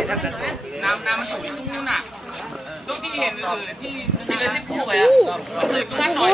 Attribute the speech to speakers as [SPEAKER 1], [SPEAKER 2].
[SPEAKER 1] น้ำน้ำมันอยู่ที่นู่นอะตรงที่เห็นเลยที่ที่เล่นที่คู่ไปอ่ะมันถึงตรงนั้นหน่อย